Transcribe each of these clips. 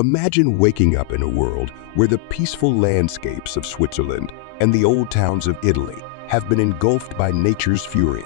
Imagine waking up in a world where the peaceful landscapes of Switzerland and the old towns of Italy have been engulfed by nature's fury.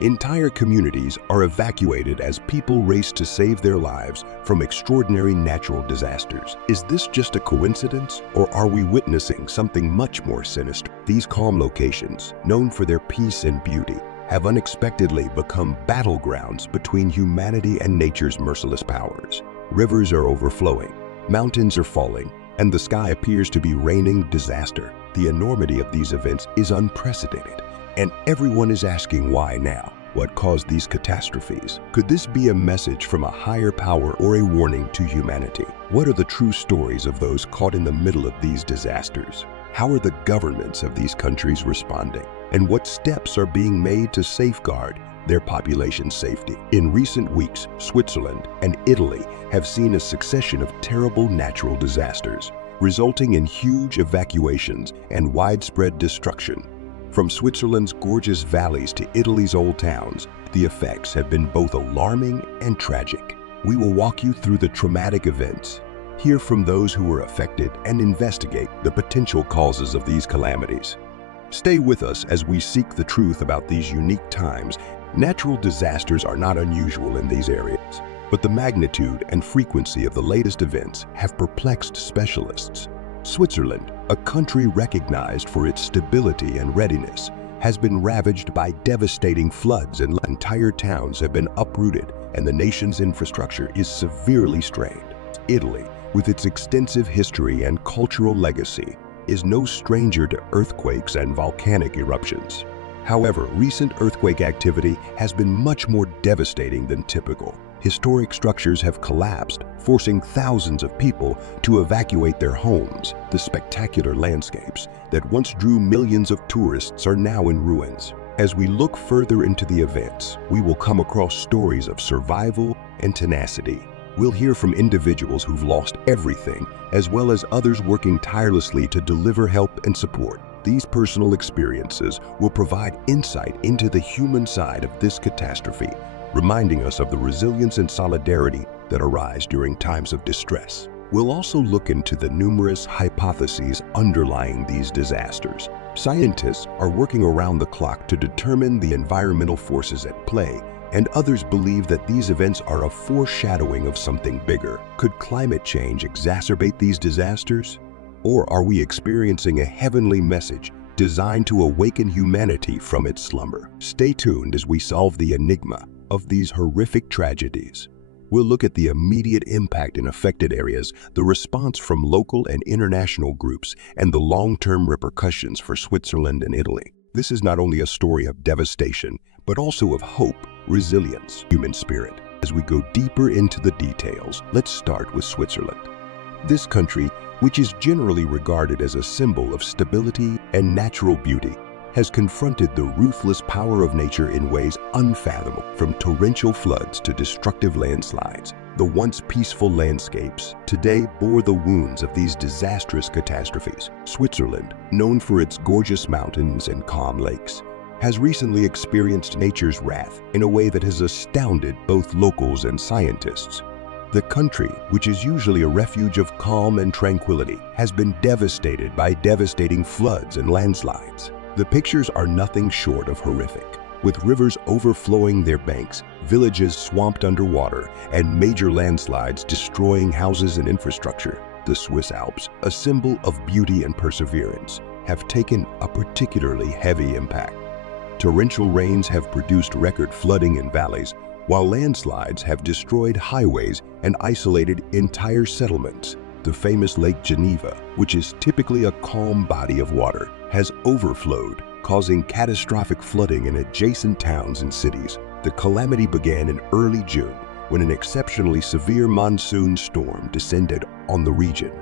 Entire communities are evacuated as people race to save their lives from extraordinary natural disasters. Is this just a coincidence, or are we witnessing something much more sinister? These calm locations, known for their peace and beauty, have unexpectedly become battlegrounds between humanity and nature's merciless powers. Rivers are overflowing, mountains are falling, and the sky appears to be raining disaster. The enormity of these events is unprecedented, and everyone is asking why now? What caused these catastrophes? Could this be a message from a higher power or a warning to humanity? What are the true stories of those caught in the middle of these disasters? How are the governments of these countries responding? And what steps are being made to safeguard their population's safety? In recent weeks, Switzerland and Italy have seen a succession of terrible natural disasters, resulting in huge evacuations and widespread destruction. From Switzerland's gorgeous valleys to Italy's old towns, the effects have been both alarming and tragic. We will walk you through the traumatic events, hear from those who were affected, and investigate the potential causes of these calamities. Stay with us as we seek the truth about these unique times. Natural disasters are not unusual in these areas, but the magnitude and frequency of the latest events have perplexed specialists. Switzerland, a country recognized for its stability and readiness, has been ravaged by devastating floods, and entire towns have been uprooted, and the nation's infrastructure is severely strained. Italy, with its extensive history and cultural legacy, is no stranger to earthquakes and volcanic eruptions. However, recent earthquake activity has been much more devastating than typical. Historic structures have collapsed, forcing thousands of people to evacuate their homes. The spectacular landscapes that once drew millions of tourists are now in ruins. As we look further into the events, we will come across stories of survival and tenacity. We'll hear from individuals who've lost everything, as well as others working tirelessly to deliver help and support. These personal experiences will provide insight into the human side of this catastrophe, reminding us of the resilience and solidarity that arise during times of distress. We'll also look into the numerous hypotheses underlying these disasters. Scientists are working around the clock to determine the environmental forces at play, and others believe that these events are a foreshadowing of something bigger. Could climate change exacerbate these disasters? Or are we experiencing a heavenly message designed to awaken humanity from its slumber? Stay tuned as we solve the enigma of these horrific tragedies. We'll look at the immediate impact in affected areas, the response from local and international groups, and the long-term repercussions for Switzerland and Italy. This is not only a story of devastation, but also of hope, resilience, human spirit. As we go deeper into the details, let's start with Switzerland. This country, which is generally regarded as a symbol of stability and natural beauty, has confronted the ruthless power of nature in ways unfathomable. From torrential floods to destructive landslides, the once peaceful landscapes today bore the wounds of these disastrous catastrophes. Switzerland, known for its gorgeous mountains and calm lakes, has recently experienced nature's wrath in a way that has astounded both locals and scientists. The country, which is usually a refuge of calm and tranquility, has been devastated by devastating floods and landslides. The pictures are nothing short of horrific, with rivers overflowing their banks, villages swamped underwater, and major landslides destroying houses and infrastructure. The Swiss Alps, a symbol of beauty and perseverance, have taken a particularly heavy impact. Torrential rains have produced record flooding in valleys, while landslides have destroyed highways and isolated entire settlements. The famous Lake Geneva, which is typically a calm body of water, has overflowed, causing catastrophic flooding in adjacent towns and cities. The calamity began in early June, when an exceptionally severe monsoon storm descended on the region.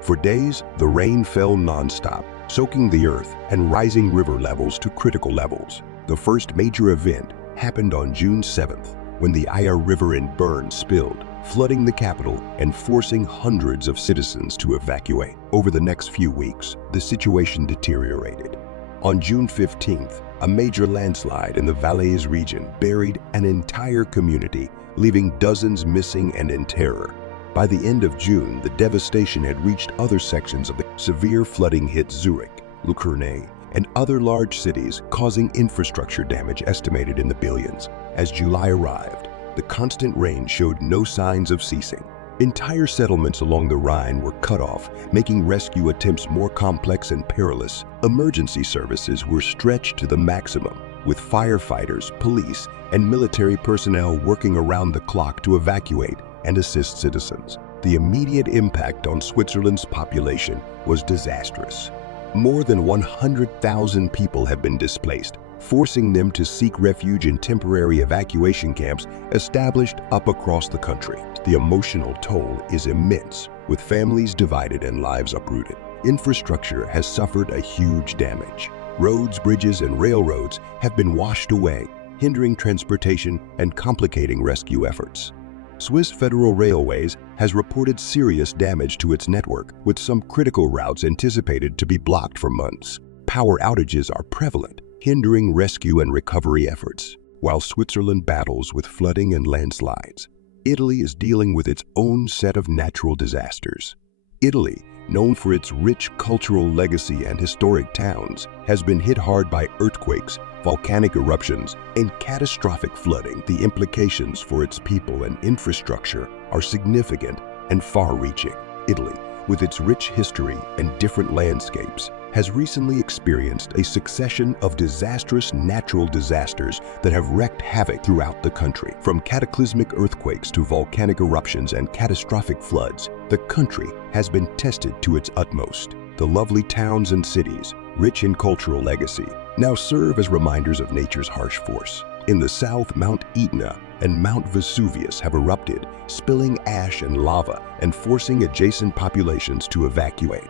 For days, the rain fell nonstop, soaking the earth and rising river levels to critical levels. The first major event happened on June 7th, when the Aya River in Bern spilled, flooding the capital and forcing hundreds of citizens to evacuate. Over the next few weeks, the situation deteriorated. On June 15th, a major landslide in the Valais region buried an entire community, leaving dozens missing and in terror. By the end of June, the devastation had reached other sections of the severe flooding hit Zurich, Lucerne, and other large cities, causing infrastructure damage estimated in the billions. As July arrived, the constant rain showed no signs of ceasing. Entire settlements along the Rhine were cut off, making rescue attempts more complex and perilous. Emergency services were stretched to the maximum, with firefighters, police, and military personnel working around the clock to evacuate and assist citizens. The immediate impact on Switzerland's population was disastrous. More than 100,000 people have been displaced, forcing them to seek refuge in temporary evacuation camps established up across the country. The emotional toll is immense, with families divided and lives uprooted. Infrastructure has suffered a huge damage. Roads, bridges, and railroads have been washed away, hindering transportation and complicating rescue efforts. Swiss Federal Railways has reported serious damage to its network, with some critical routes anticipated to be blocked for months. Power outages are prevalent, hindering rescue and recovery efforts. While Switzerland battles with flooding and landslides, Italy is dealing with its own set of natural disasters. Italy, known for its rich cultural legacy and historic towns, has been hit hard by earthquakes, volcanic eruptions, and catastrophic flooding. The implications for its people and infrastructure are significant and far-reaching. Italy, with its rich history and different landscapes, has recently experienced a succession of disastrous natural disasters that have wreaked havoc throughout the country. From cataclysmic earthquakes to volcanic eruptions and catastrophic floods, the country has been tested to its utmost. The lovely towns and cities, rich in cultural legacy, now serve as reminders of nature's harsh force. In the south, Mount Etna and Mount Vesuvius have erupted, spilling ash and lava and forcing adjacent populations to evacuate.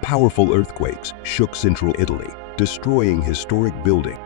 Powerful earthquakes shook central Italy, destroying historic buildings,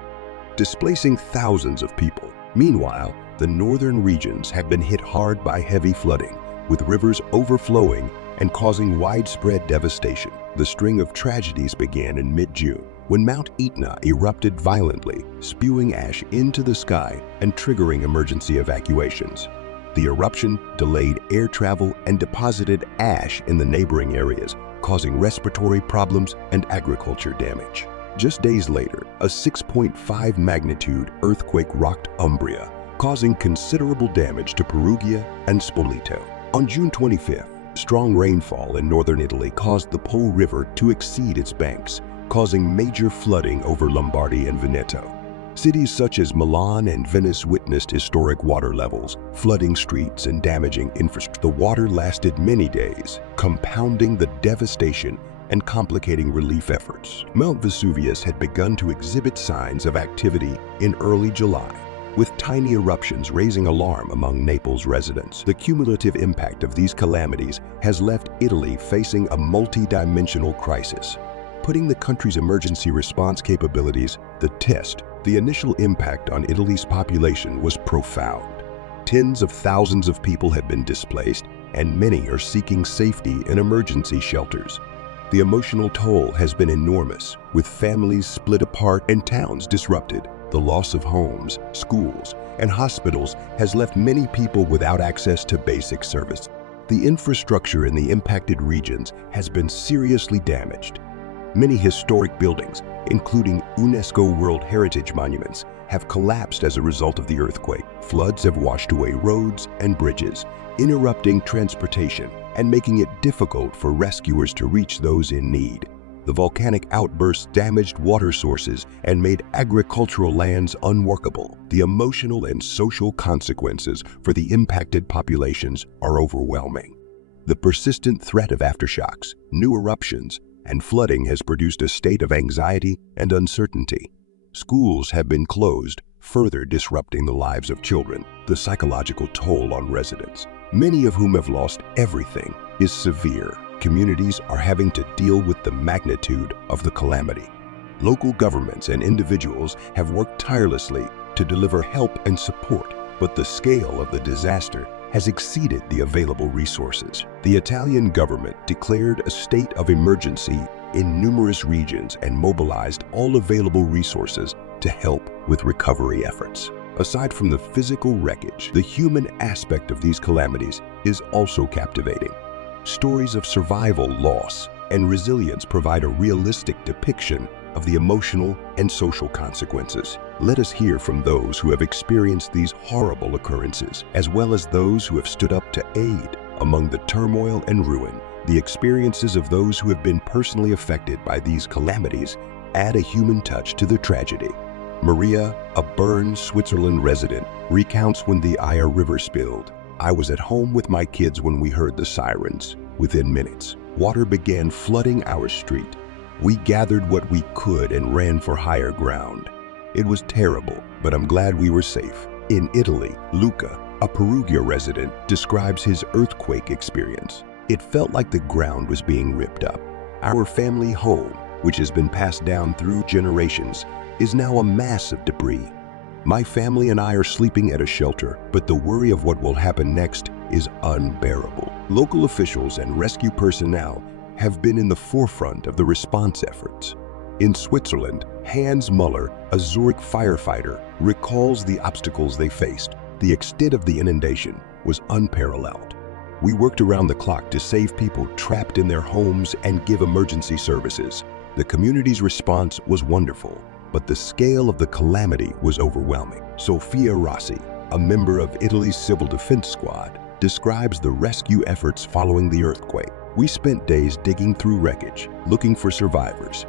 displacing thousands of people. Meanwhile, the northern regions have been hit hard by heavy flooding, with rivers overflowing and causing widespread devastation. The string of tragedies began in mid-June, when Mount Etna erupted violently, spewing ash into the sky and triggering emergency evacuations. The eruption delayed air travel and deposited ash in the neighboring areas, causing respiratory problems and agriculture damage. Just days later, a 6.5 magnitude earthquake rocked Umbria, causing considerable damage to Perugia and Spoleto. On June 25th, strong rainfall in northern Italy caused the Po River to exceed its banks, causing major flooding over Lombardy and Veneto. Cities such as Milan and Venice witnessed historic water levels, flooding streets and damaging infrastructure. The water lasted many days, compounding the devastation and complicating relief efforts. Mount Vesuvius had begun to exhibit signs of activity in early July, with tiny eruptions raising alarm among Naples residents. The cumulative impact of these calamities has left Italy facing a multi-dimensional crisis, putting the country's emergency response capabilities to the test. The initial impact on Italy's population was profound. Tens of thousands of people have been displaced, and many are seeking safety in emergency shelters. The emotional toll has been enormous, with families split apart and towns disrupted. The loss of homes, schools, and hospitals has left many people without access to basic service. The infrastructure in the impacted regions has been seriously damaged. Many historic buildings, including UNESCO World Heritage Monuments, have collapsed as a result of the earthquake. Floods have washed away roads and bridges, interrupting transportation and making it difficult for rescuers to reach those in need. The volcanic outbursts damaged water sources and made agricultural lands unworkable. The emotional and social consequences for the impacted populations are overwhelming. The persistent threat of aftershocks, new eruptions, and flooding has produced a state of anxiety and uncertainty. Schools have been closed, further disrupting the lives of children. The psychological toll on residents, many of whom have lost everything, is severe. Communities are having to deal with the magnitude of the calamity. Local governments and individuals have worked tirelessly to deliver help and support, but the scale of the disaster has exceeded the available resources. The Italian government declared a state of emergency in numerous regions and mobilized all available resources to help with recovery efforts. Aside from the physical wreckage, the human aspect of these calamities is also captivating. Stories of survival, loss, and resilience provide a realistic depiction of the emotional and social consequences. Let us hear from those who have experienced these horrible occurrences, as well as those who have stood up to aid. Among the turmoil and ruin, the experiences of those who have been personally affected by these calamities add a human touch to the tragedy. Maria, a Bern, Switzerland resident, recounts when the Eyre River spilled. "I was at home with my kids when we heard the sirens. Within minutes, water began flooding our street. We gathered what we could and ran for higher ground. It was terrible, but I'm glad we were safe." In Italy, Luca, a Perugia resident, describes his earthquake experience. "It felt like the ground was being ripped up. Our family home, which has been passed down through generations, is now a mass of debris. My family and I are sleeping at a shelter, but the worry of what will happen next is unbearable." Local officials and rescue personnel have been in the forefront of the response efforts. In Switzerland, Hans Muller, a Zurich firefighter, recalls the obstacles they faced. "The extent of the inundation was unparalleled. We worked around the clock to save people trapped in their homes and give emergency services. The community's response was wonderful, but the scale of the calamity was overwhelming." Sofia Rossi, a member of Italy's Civil Defense Squad, describes the rescue efforts following the earthquake. "We spent days digging through wreckage, looking for survivors.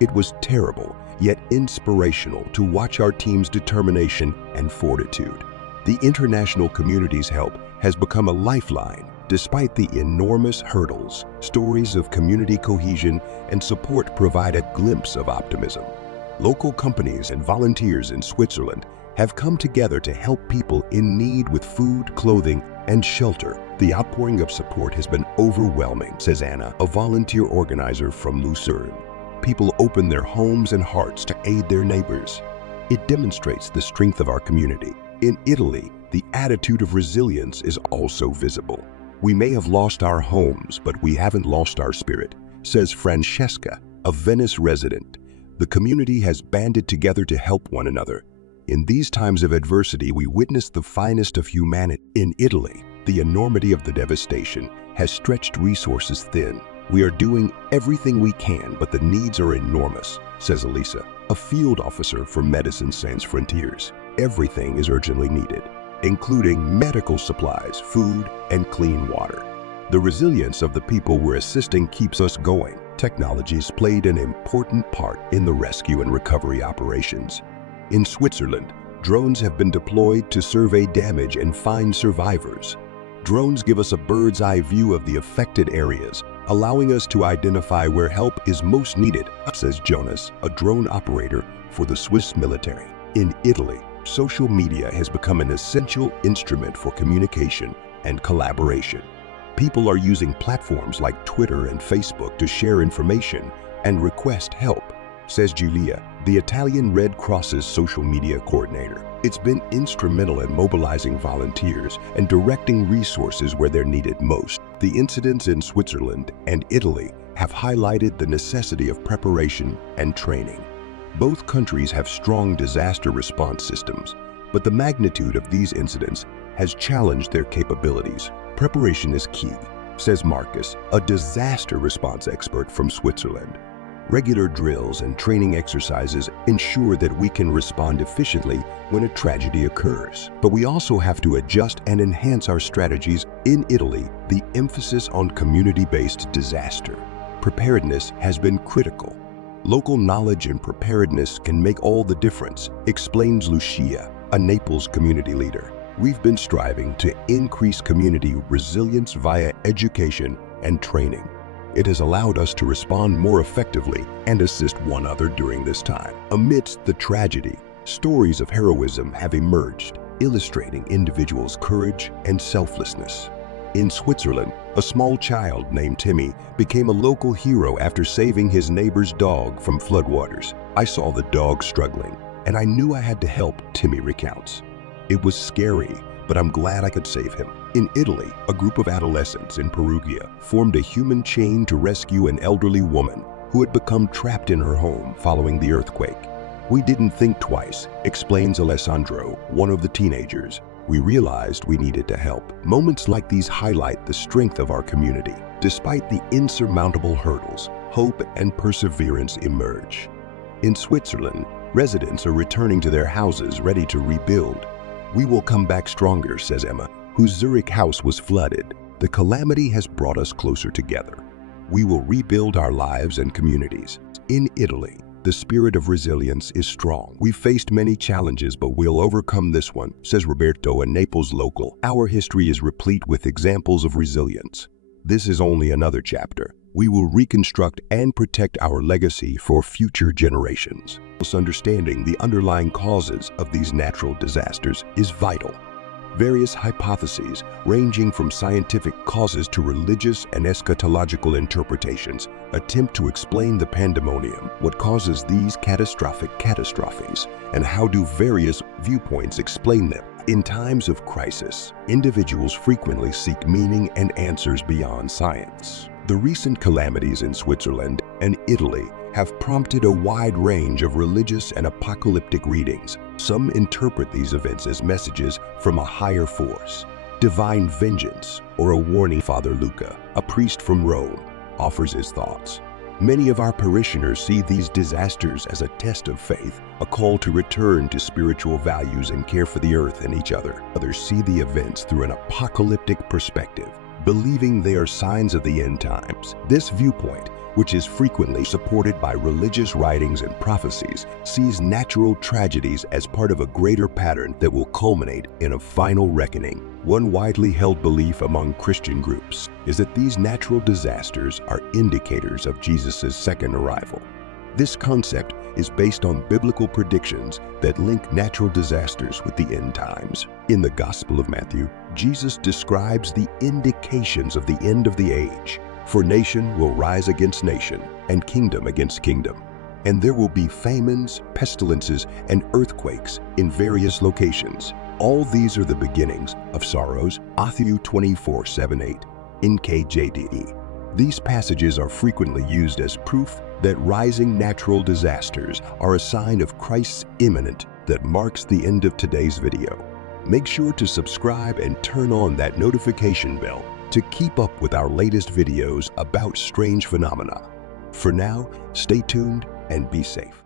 It was terrible, yet inspirational to watch our team's determination and fortitude. The international community's help has become a lifeline. Despite the enormous hurdles, stories of community cohesion and support provide a glimpse of optimism. Local companies and volunteers in Switzerland have come together to help people in need with food, clothing, and shelter. The outpouring of support has been overwhelming," says Anna, a volunteer organizer from Lucerne. "People open their homes and hearts to aid their neighbors. It demonstrates the strength of our community." In Italy, the attitude of resilience is also visible. "We may have lost our homes, but we haven't lost our spirit," says Francesca, a Venice resident. "The community has banded together to help one another. In these times of adversity, we witness the finest of humanity." In Italy, the enormity of the devastation has stretched resources thin. "We are doing everything we can, but the needs are enormous," says Elisa, a field officer for Médecins Sans Frontières. "Everything is urgently needed, including medical supplies, food, and clean water. The resilience of the people we're assisting keeps us going." Technologies played an important part in the rescue and recovery operations. In Switzerland, drones have been deployed to survey damage and find survivors. Drones give us a bird's eye view of the affected areas, allowing us to identify where help is most needed, says Jonas, a drone operator for the Swiss military. In Italy, social media has become an essential instrument for communication and collaboration. People are using platforms like Twitter and Facebook to share information and request help, says Giulia, the Italian Red Cross's social media coordinator. It's been instrumental in mobilizing volunteers and directing resources where they're needed most. The incidents in Switzerland and Italy have highlighted the necessity of preparation and training. Both countries have strong disaster response systems, but the magnitude of these incidents has challenged their capabilities. Preparation is key, says Marcus, a disaster response expert from Switzerland. Regular drills and training exercises ensure that we can respond efficiently when a tragedy occurs. But we also have to adjust and enhance our strategies. In Italy, the emphasis on community-based disaster preparedness has been critical. Local knowledge and preparedness can make all the difference, explains Lucia, a Naples community leader. We've been striving to increase community resilience via education and training. It has allowed us to respond more effectively and assist one another during this time. Amidst the tragedy, stories of heroism have emerged, illustrating individuals' courage and selflessness. In Switzerland, a small child named Timmy became a local hero after saving his neighbor's dog from floodwaters. "I saw the dog struggling, and I knew I had to help," Timmy recounts. "It was scary, but I'm glad I could save him." In Italy, a group of adolescents in Perugia formed a human chain to rescue an elderly woman who had become trapped in her home following the earthquake. "We didn't think twice," explains Alessandro, one of the teenagers. "We realized we needed to help." Moments like these highlight the strength of our community. Despite the insurmountable hurdles, hope and perseverance emerge. In Switzerland, residents are returning to their houses ready to rebuild. "We will come back stronger," says Emma, whose Zurich house was flooded. "The calamity has brought us closer together. We will rebuild our lives and communities." In Italy, the spirit of resilience is strong. "We've faced many challenges, but we'll overcome this one," says Roberto, a Naples local. "Our history is replete with examples of resilience. This is only another chapter. We will reconstruct and protect our legacy for future generations." Understanding the underlying causes of these natural disasters is vital. Various hypotheses, ranging from scientific causes to religious and eschatological interpretations, attempt to explain the pandemonium, what causes these catastrophic catastrophes, and how do various viewpoints explain them. In times of crisis, individuals frequently seek meaning and answers beyond science. The recent calamities in Switzerland and Italy have prompted a wide range of religious and apocalyptic readings. Some interpret these events as messages from a higher force, divine vengeance, or a warning. Father Luca, a priest from Rome, offers his thoughts. Many of our parishioners see these disasters as a test of faith, a call to return to spiritual values and care for the earth and each other. Others see the events through an apocalyptic perspective, believing they are signs of the end times. This viewpoint, which is frequently supported by religious writings and prophecies, sees natural tragedies as part of a greater pattern that will culminate in a final reckoning. One widely held belief among Christian groups is that these natural disasters are indicators of Jesus' second arrival. This concept is based on biblical predictions that link natural disasters with the end times. In the Gospel of Matthew, Jesus describes the indications of the end of the age. "For nation will rise against nation, and kingdom against kingdom. And there will be famines, pestilences, and earthquakes in various locations. All these are the beginnings of sorrows." Matthew 24:7-8, NKJV. These passages are frequently used as proof that rising natural disasters are a sign of Christ's imminent that marks the end of today's video. Make sure to subscribe and turn on that notification bell to keep up with our latest videos about strange phenomena. For now, stay tuned and be safe.